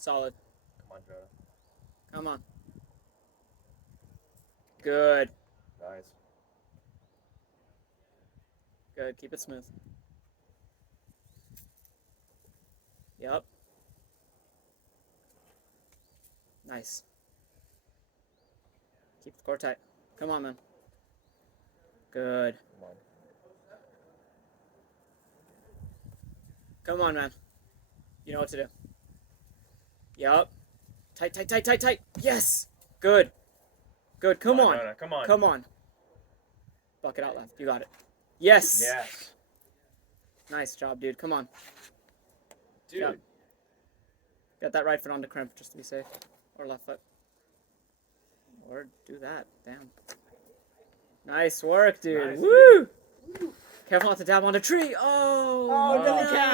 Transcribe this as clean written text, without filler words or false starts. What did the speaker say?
Solid. Come on, Jonah. Come on. Good. Nice. Good. Keep it smooth. Yep. Nice. Keep the core tight. Come on, man. Good. Come on. Come on, man. You know what to do. Yup. Tight, tight, tight, tight, tight. Yes! Good. Good. Come on. Jonah, come on. Come on. Bucket out left. You got it. Yes! Yes. Nice job, dude. Come on. Dude. Yep. Get that right foot on the crimp just to be safe. Or left foot. Or do that. Damn. Nice work, dude. Nice, Woo! Dude. Careful not to dab on the tree. Oh, Oh, no. doesn't count.